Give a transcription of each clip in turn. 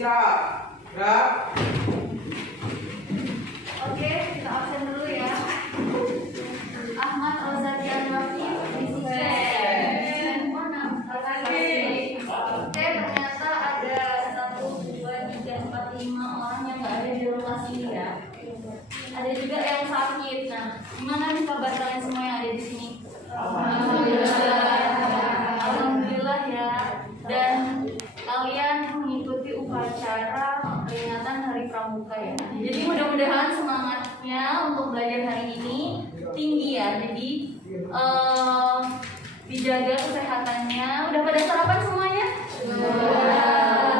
istirahat. Gerak. Oke, kita absen dulu ya. Ahmad Al-Zadian Wafif mana? Oke, ternyata ada 1, 2, 3, 4, 5 orang yang nggak ada di lokasi ini ya. Ada juga yang sakit. Nah, gimana nih kabar kalian semua yang ada di sini? Alhamdulillah ya. Dan kalian mengikuti upacara peringatan Hari Pramuka ya. Jadi mudah-mudahan semangatnya untuk belajar hari ini tinggi ya. Jadi dijaga kesehatannya. Udah pada sarapan semuanya?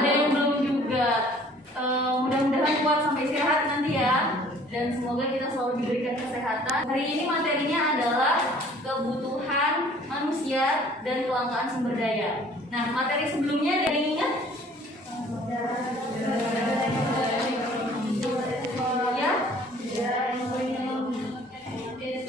Ada yang belum juga. Mudah-mudahan kuat sampai istirahat nanti ya. Dan semoga kita selalu diberikan kesehatan. Hari ini materinya adalah kebutuhan manusia dan kelangkaan sumber daya. Nah, materi sebelumnya ada yang ingat?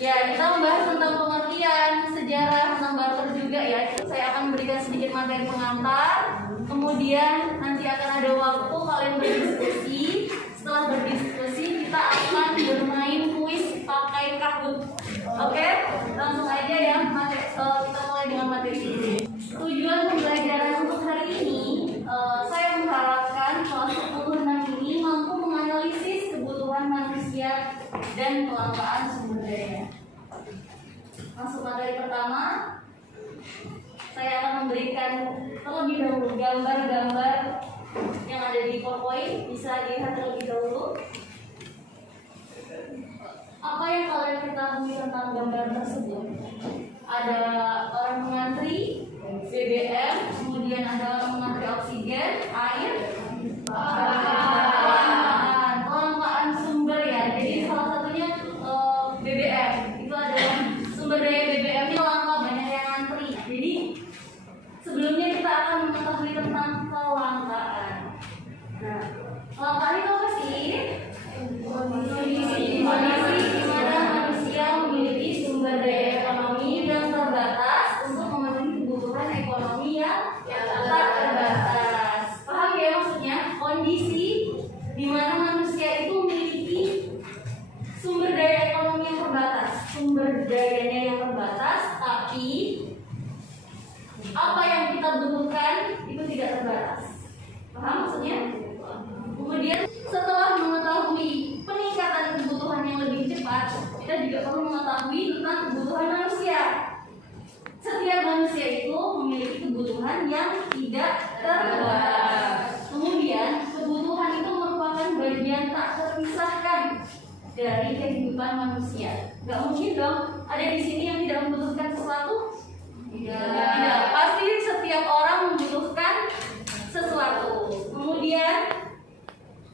Ya, kita membahas tentang pengertian, sejarah, tentang barter juga ya. Saya akan memberikan sedikit materi pengantar. Kemudian nanti akan ada waktu kalian berdiskusi. Setelah berdiskusi, kita akan bermain kuis pakai Kahoot. Oke? Langsung aja ya, kita mulai dengan materi ini. Tujuan pembelajaran untuk hari ini, saya mengharapkan kelas 10 ini mampu menganalisis kebutuhan manusia dan kelangkaan sumber daya. Masuk materi pertama, saya akan memberikan terlebih dahulu gambar-gambar yang ada di PowerPoint. Bisa dilihat terlebih dahulu. Apa yang kalian ketahui tentang gambar tersebut? Ada orang mengantri BBM, kemudian ada orang mengantri oksigen, air, kelangkaan sumber ya. Jadi salah satunya BBM. Itu adalah sumber daya BBM yang langka, banyak yang antri. Jadi sebelumnya kita akan mengetahui tentang kelangkaan. Nah, kelangkaan itu apa sih? Kondisi di mana manusia memiliki sumber daya ekonomi yang terbatas untuk memenuhi kebutuhan ekonomi yang tak terbatas. Paham ya maksudnya? Kondisi di mana manusia itu memiliki sumber daya ekonomi yang terbatas, sumber dayanya yang terbatas, tapi apa yang kita butuhkan itu tidak terbatas. Paham maksudnya? Kemudian setelah mengetahui peningkatan kebutuhan yang lebih cepat, kita juga perlu mengetahui tentang kebutuhan manusia. Setiap manusia itu memiliki kebutuhan yang tidak terbatas. Kemudian kebutuhan itu merupakan bagian tak terpisahkan dari kehidupan manusia. Gak mungkin dong ada di sini yang tidak membutuhkan sesuatu. Tidak. Pasti setiap orang membutuhkan sesuatu. Kemudian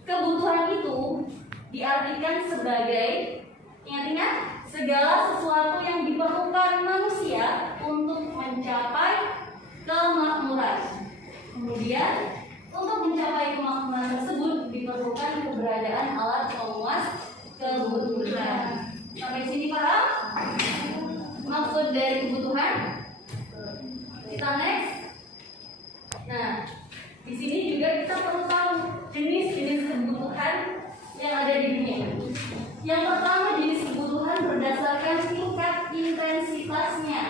kebutuhan itu diartikan sebagai, ingat-ingat, segala sesuatu yang diperlukan manusia untuk mencapai kemakmuran. Kemudian untuk mencapai kemakmuran tersebut diperlukan keberadaan alat pemuas kebutuhan. Sampai sini paham? Maksud dari kebutuhan? Kita next. Nah, di sini juga kita perlu tahu jenis-jenis kebutuhan yang ada di dunia. Yang pertama, jenis kebutuhan berdasarkan tingkat intensitasnya.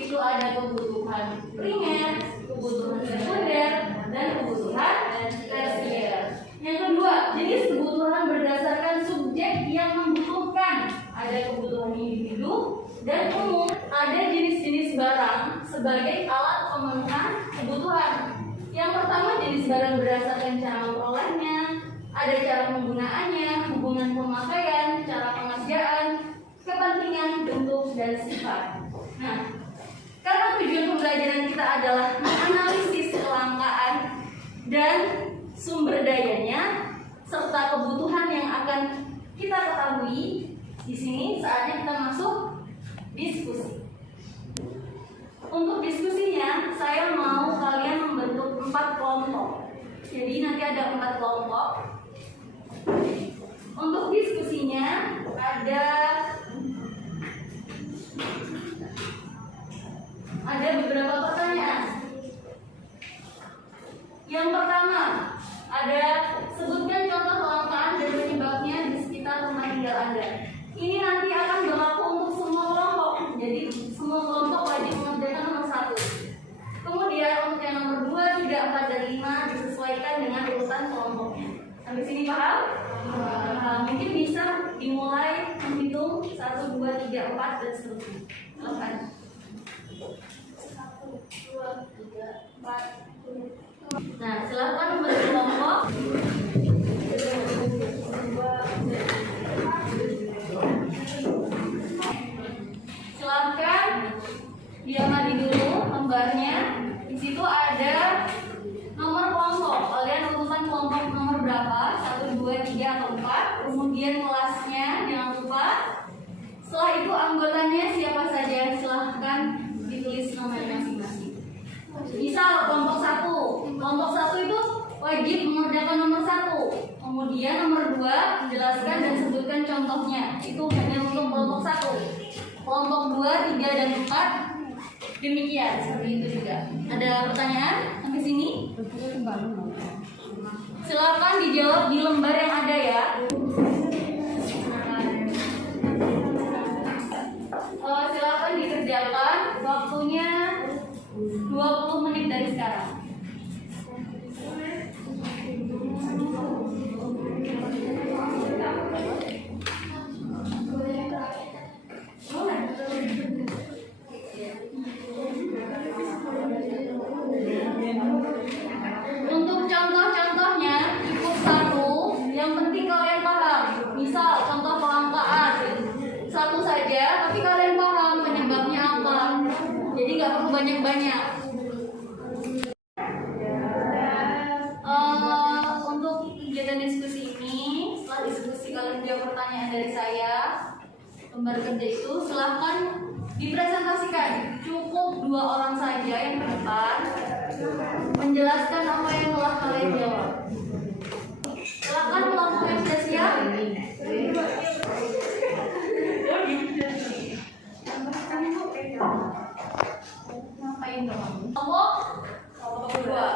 Itu ada kebutuhan primer, kebutuhan sekunder, dan kebutuhan tersier. Yang kedua, jenis kebutuhan berdasarkan subjek yang membutuhkan. Ada kebutuhan individu dan umum. Ada jenis-jenis barang sebagai alat pemenuhan kebutuhan. Yang pertama, jenis barang berdasarkan cara memperolehnya, ada cara penggunaannya, hubungan pemakaian, cara pengerjaan, kepentingan, bentuk, dan sifat. Nah, karena tujuan pembelajaran kita adalah menganalisis kelangkaan dan sumber dayanya serta kebutuhan yang akan kita ketahui, di sini saatnya kita masuk diskusi. Untuk diskusinya, saya mau kalian membentuk 4 kelompok. Jadi nanti ada 4 kelompok. Untuk diskusinya ada beberapa pertanyaan. Yang pertama, Ada sebutkan contoh kelangkaan dan penyebabnya di sekitar tempat tinggal Anda. Ini nanti akan berlaku untuk semua kelompok. Jadi semua kelompok wajib mengerjakan nomor 1. Kemudian untuk yang nomor 2, 3, 4, dan 5 disesuaikan dengan urutan kelompoknya. Sampai sini paham? Mungkin bisa dimulai menghitung 1, 2, 3, 4 dan seterusnya. Silakan. 1, 2, 3, 4. Nah, silakan memberi kelompok. Silakan diamati dulu lembarnya. Di situ ada nomor kelompok. Kalian urutan kelompok nomor berapa? 1, 2, 3, atau 4. Kemudian kelasnya, jangan lupa. Setelah itu anggotanya siapa saja. Silahkan ditulis namanya masing-masing. Misal kelompok 1. Kelompok 1 itu wajib mengerjakan nomor 1. Kemudian nomor 2 jelaskan dan sebutkan contohnya. Itu hanya untuk kelompok 1. Kelompok 2, 3, dan 4 demikian, seperti itu juga. Ada pertanyaan sampai sini? Silakan dijawab di lembar yang ada ya. Silakan dikerjakan. Waktunya 20 menit dari sekarang. Untuk contoh-contohnya cukup 1. Yang penting kalian paham. Misal contoh kelangkaan 1 saja, tapi kalian paham penyebabnya apa. Jadi nggak perlu banyak-banyak. Untuk kegiatan diskusi ini, setelah diskusi kalian jawab pertanyaan dari saya, lembar kerja itu silahkan dipresentasikan. Cukup 2 orang saja yang ke depan menjelaskan apa yang telah kalian jawab. Silahkan kelompok yang sudah siap. Ngapain dong? Kelompok kedua.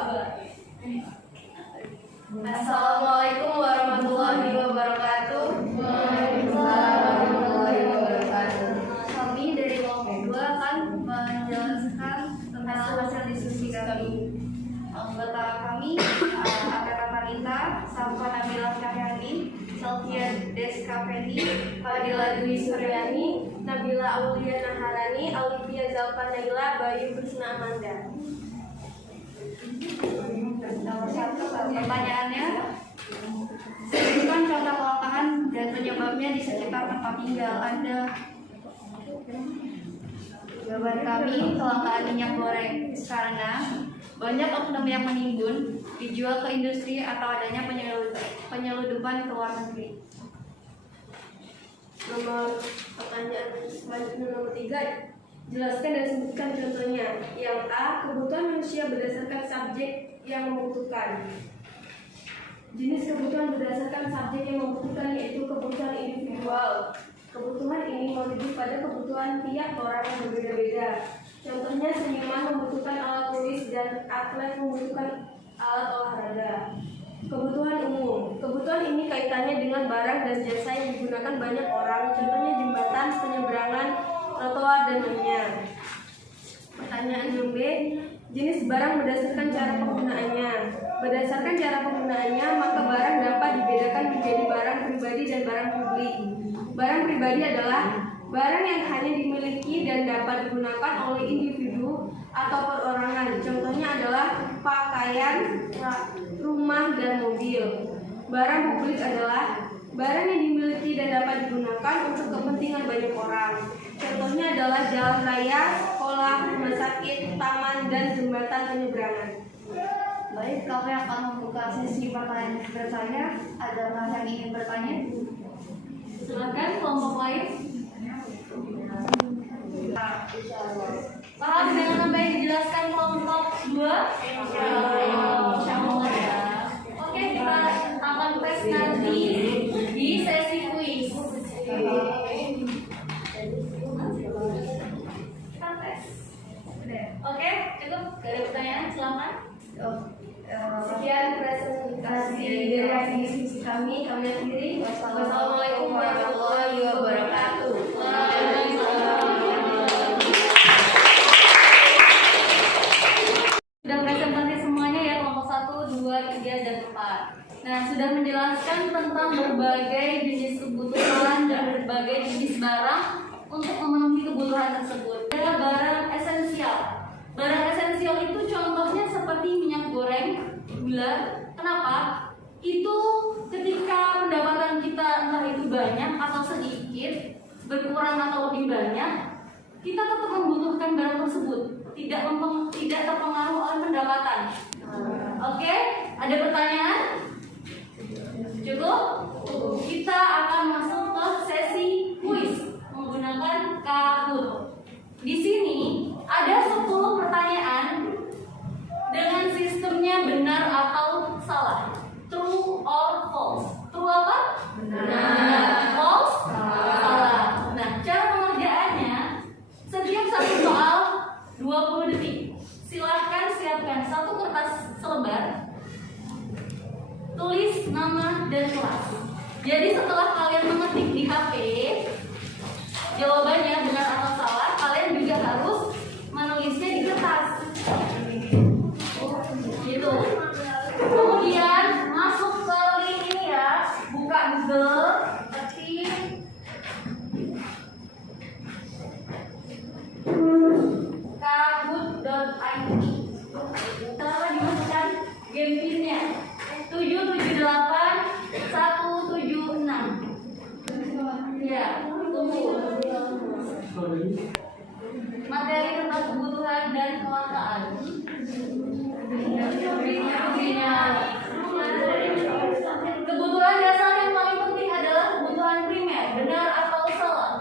Assalamualaikum warahmatullahi wabarakatuh. Waalaikumsalam warahmatullahi wabarakatuh. Kami dari kelompok 2 akan menjelaskan tentang hasil diskusi kami. Anggota kami Akata Panita, Safa Nabila Kahyani, Salvia Deskaveni, Fadila Dwi Suryani, Nabila Aulia Naharani, Alivia Zalfa Naila, Bayu Krisna Amanda. Nomor 1, pertanyaannya, sebutkan contoh kelangkaan dan penyebabnya di sekitar tempat tinggal Anda. Jawaban kami, kelangkaan minyak goreng karena banyak oknum yang menimbun, dijual ke industri atau adanya penyeludupan ke luar negeri. Nomor pertanyaan selanjutnya nomor 3. Jelaskan dan sebutkan contohnya. Yang A, kebutuhan manusia berdasarkan subjek yang membutuhkan. Jenis kebutuhan berdasarkan subjek yang membutuhkan yaitu kebutuhan individual. Kebutuhan ini merujuk pada kebutuhan tiap orang yang berbeda-beda. Contohnya seniman membutuhkan alat tulis dan atlet membutuhkan alat olahraga. Kebutuhan umum. Kebutuhan ini kaitannya dengan barang dan jasa yang digunakan banyak orang. Contohnya jembatan, penyeberangan, trotoar, dan lainnya. Pertanyaan nomor B. Jenis barang berdasarkan cara penggunaannya. Berdasarkan cara penggunaannya, maka barang dapat dibedakan menjadi barang pribadi dan barang publik. Barang pribadi adalah barang yang hanya dimiliki dan dapat digunakan oleh individu atau perorangan. Contohnya adalah pakaian, rumah, dan mobil. Barang publik adalah barang yang dimiliki dan dapat digunakan untuk kepentingan banyak orang. Contohnya adalah jalan raya, sekolah, rumah sakit, taman, dan jembatan penyeberangan. Baik, kami akan membuka sesi pertanyaan bertanya. Adakah yang ingin bertanya? Silakan kelompok lain. Paham dengan apa yang dijelaskan kelompok 2? Insyaallah ya. Oke, kita akan tes nanti di sesi kuis. Kita tes. Oke, cukup. Gak ada pertanyaan, silakan. Sekian presentasi Dari hasil diskusi kami akhiri. Wassalamualaikum warahmatullahi wabarakatuh. Sudah presentasi semuanya ya, kelompok 1, 2, 3, dan 4. Nah, sudah menjelaskan tentang berbagai jenis kebutuhan dan berbagai jenis barang untuk memenuhi kebutuhan tersebut. Adalah barang esensial. Barang esensial itu contohnya seperti minyak goreng, gula. Kenapa? Itu ketika pendapatan kita entah itu banyak atau sedikit, berkurang atau lebih banyak, kita tetap membutuhkan barang tersebut, tidak terpengaruh oleh pendapatan. Oke, ada pertanyaan? Cukup? Kita akan masuk ke sesi kuis menggunakan Kahoot. Di sini ada 10 pertanyaan dengan sistemnya benar atau salah. True or false? True apa? Benar. False? Salah. Nah, cara pengerjaannya, setiap satu soal 20 detik. Silahkan siapkan satu kertas selebar, tulis nama dan kelas. Jadi setelah kalian mengetik di HP jawabannya benar atau salah, kalian juga harus menulisnya di kertas. Gitu. Kemudian masuk ke link ini ya, buka Google, ketik kahoot.id. Setelah dimasukkan game pinnya 778176. Ya, tunggu. Materi tentang kebutuhan dan kelangkaan. Kebutuhan dasar yang paling penting adalah kebutuhan primer. Benar atau salah?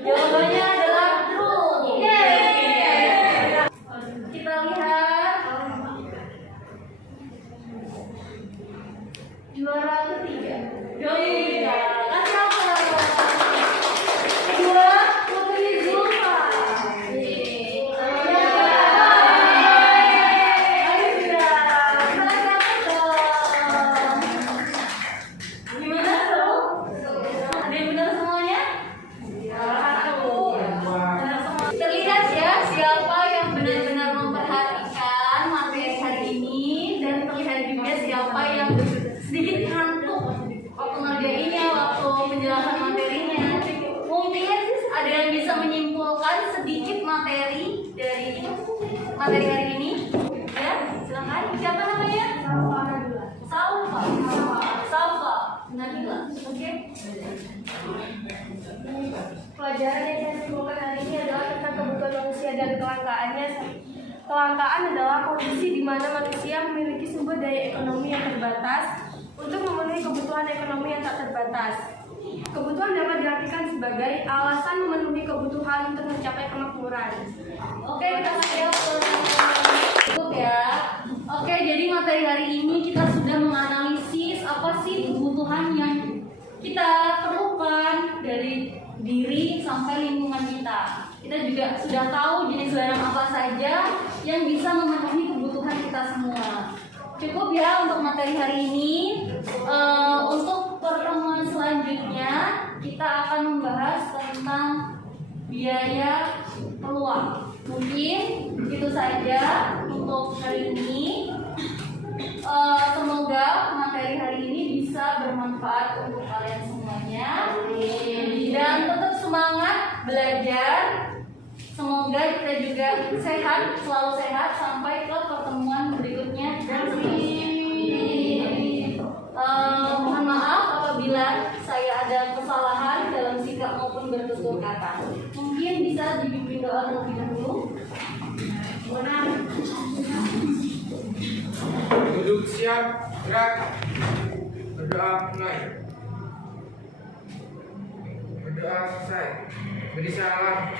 Jawabannya adalah true. Yeay. Kita lihat juara ketiga. Yoi. Kasih apa? Kedua, Putri Zulfa. Gimana seru? Ada yang benar semuanya? Terlihat ya siapa yang benar-benar memperhatikan materi hari ini, dan terlihat juga siapa yang sedikit ngantuk waktu ngerjainnya, waktu penjelasan materinya. Mungkin ada yang bisa menyimpulkan sedikit materi dari materi hari ini. Ya, silakan. Siapa namanya? Salva. Salva Nabila. Oke. Pelajaran yang saya simpulkan hari ini adalah tentang kebutuhan manusia dan kelangkaannya. Kelangkaan adalah kondisi di mana manusia memiliki sumber daya ekonomi yang terbatas untuk memenuhi kebutuhan ekonomi yang tak terbatas. Kebutuhan dapat diartikan sebagai alasan memenuhi kebutuhan untuk mencapai kemakmuran. Oke, kita siap. Cukup ya. Oke, jadi materi hari ini kita sudah menganalisis apa sih kebutuhan yang kita perlukan dari diri sampai lingkungan kita. Kita juga sudah tahu jenis barang apa saja yang bisa memenuhi kebutuhan kita semua. Cukup ya untuk materi hari ini. Untuk pertemuan selanjutnya kita akan membahas tentang biaya peluang. Mungkin itu saja untuk hari ini. Semoga materi hari ini bisa bermanfaat untuk kalian semuanya, dan tetap semangat belajar. Semoga kita juga sehat, selalu sehat sampai ke pertemuan berikutnya. Mohon maaf apabila saya ada kesalahan dalam sikap maupun bertutur kata. Mungkin bisa dibimbing doa terlebih dahulu. Duduk siap, gerak. Berdoa mulai. Berdoa selesai. Beri salam.